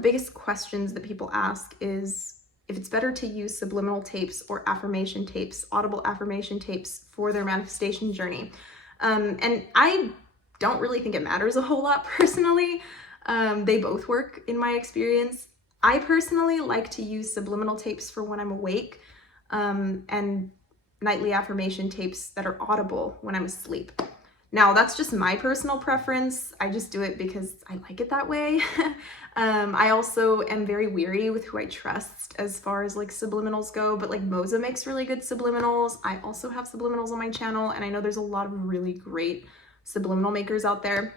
biggest questions that people ask is if it's better to use subliminal tapes or affirmation tapes, audible affirmation tapes for their manifestation journey. And I don't really think it matters a whole lot personally. They both work in my experience. I personally like to use subliminal tapes for when I'm awake, and nightly affirmation tapes that are audible when I'm asleep. Now, that's just my personal preference. I just do it because I like it that way. I also am very weary with who I trust as far as like subliminals go, but like Moza makes really good subliminals. I also have subliminals on my channel, and I know there's a lot of really great subliminal makers out there.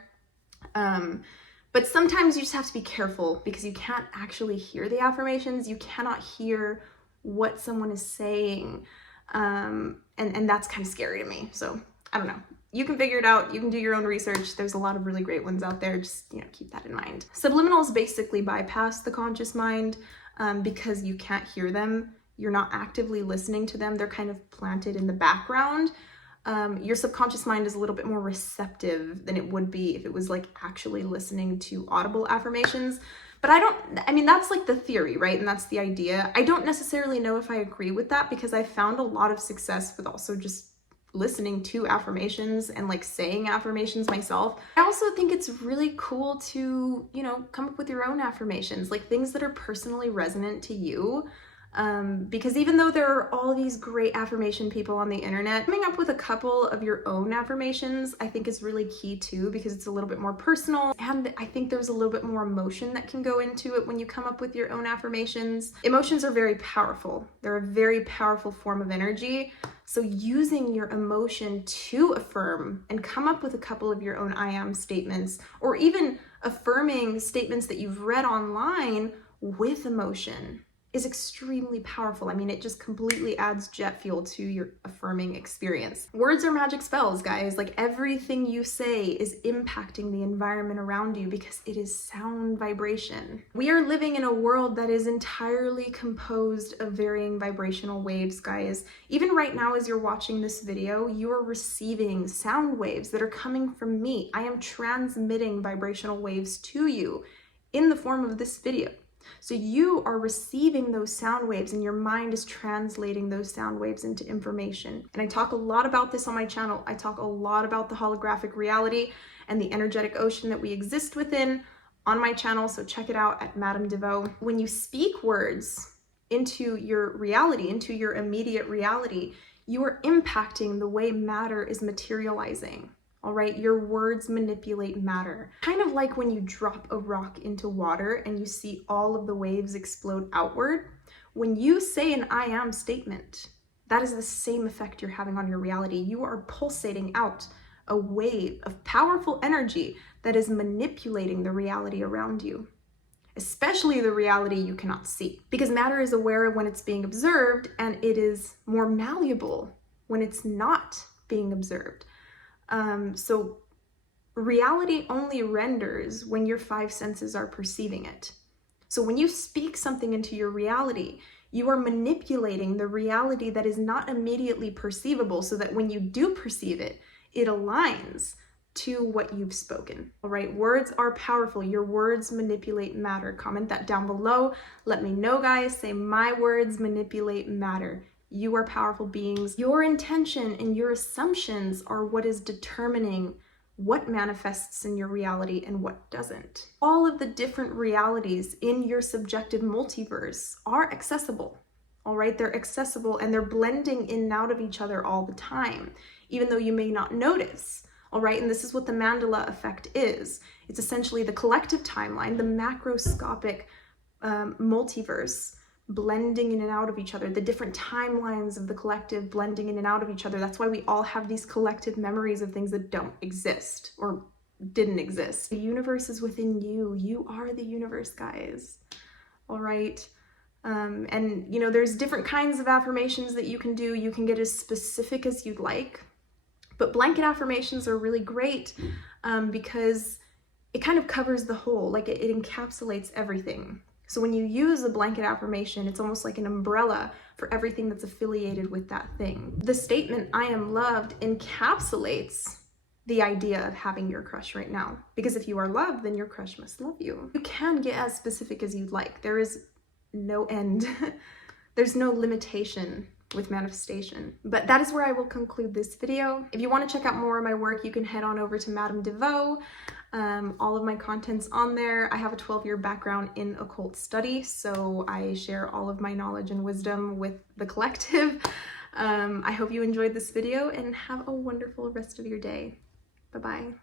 But sometimes you just have to be careful because you can't actually hear the affirmations. You cannot hear what someone is saying. And that's kind of scary to me. So I don't know. You can figure it out. You can do your own research. There's a lot of really great ones out there. Just, keep that in mind. Subliminals basically bypass the conscious mind because you can't hear them. You're not actively listening to them. They're kind of planted in the background. Your subconscious mind is a little bit more receptive than it would be if it was like actually listening to audible affirmations. But that's like the theory, right? And that's the idea. I don't necessarily know if I agree with that because I found a lot of success with also just listening to affirmations and like saying affirmations myself. I also think it's really cool to, come up with your own affirmations, like things that are personally resonant to you. Because even though there are all these great affirmation people on the internet, coming up with a couple of your own affirmations, I think is really key too, because it's a little bit more personal. And I think there's a little bit more emotion that can go into it when you come up with your own affirmations. Emotions are very powerful. They're a very powerful form of energy. So using your emotion to affirm and come up with a couple of your own I am statements, or even affirming statements that you've read online with emotion, is extremely powerful. I mean, it just completely adds jet fuel to your affirming experience. Words are magic spells, guys. Like everything you say is impacting the environment around you because it is sound vibration. We are living in a world that is entirely composed of varying vibrational waves, guys. Even right now, as you're watching this video, you are receiving sound waves that are coming from me. I am transmitting vibrational waves to you in the form of this video. So you are receiving those sound waves and your mind is translating those sound waves into information. And I talk a lot about this on my channel. I talk a lot about the holographic reality and the energetic ocean that we exist within on my channel. So check it out at Madame Devoe. When you speak words into your reality, into your immediate reality, you are impacting the way matter is materializing. All right, your words manipulate matter. Kind of like when you drop a rock into water and you see all of the waves explode outward. When you say an I am statement, that is the same effect you're having on your reality. You are pulsating out a wave of powerful energy that is manipulating the reality around you, especially the reality you cannot see. Because matter is aware when it's being observed, and it is more malleable when it's not being observed. So reality only renders when your five senses are perceiving it. So when you speak something into your reality, you are manipulating the reality that is not immediately perceivable so that when you do perceive it, it aligns to what you've spoken. All right, words are powerful. Your words manipulate matter. Comment that down below. Let me know, guys. Say my words manipulate matter. You are powerful beings. Your intention and your assumptions are what is determining what manifests in your reality and what doesn't. All of the different realities in your subjective multiverse are accessible. All right, they're accessible and they're blending in and out of each other all the time, even though you may not notice. All right, and this is what the Mandela effect is. It's essentially the collective timeline, the macroscopic multiverse, blending in and out of each other, the different timelines of the collective blending in and out of each other. That's why we all have these collective memories of things that don't exist or didn't exist. The universe is within you. You are the universe, guys. All right. And there's different kinds of affirmations that you can do. You can get as specific as you'd like, but blanket affirmations are really great because it kind of covers the whole, like it encapsulates everything. So when you use a blanket affirmation, it's almost like an umbrella for everything that's affiliated with that thing. The statement, I am loved, encapsulates the idea of having your crush right now. Because if you are loved, then your crush must love you. You can get as specific as you'd like. There is no end. There's no limitation with manifestation. But that is where I will conclude this video. If you want to check out more of my work, you can head on over to Madame DeVoe. All of my content's on there. I have a 12-year background in occult study, so I share all of my knowledge and wisdom with the collective. I hope you enjoyed this video and have a wonderful rest of your day. Bye-bye.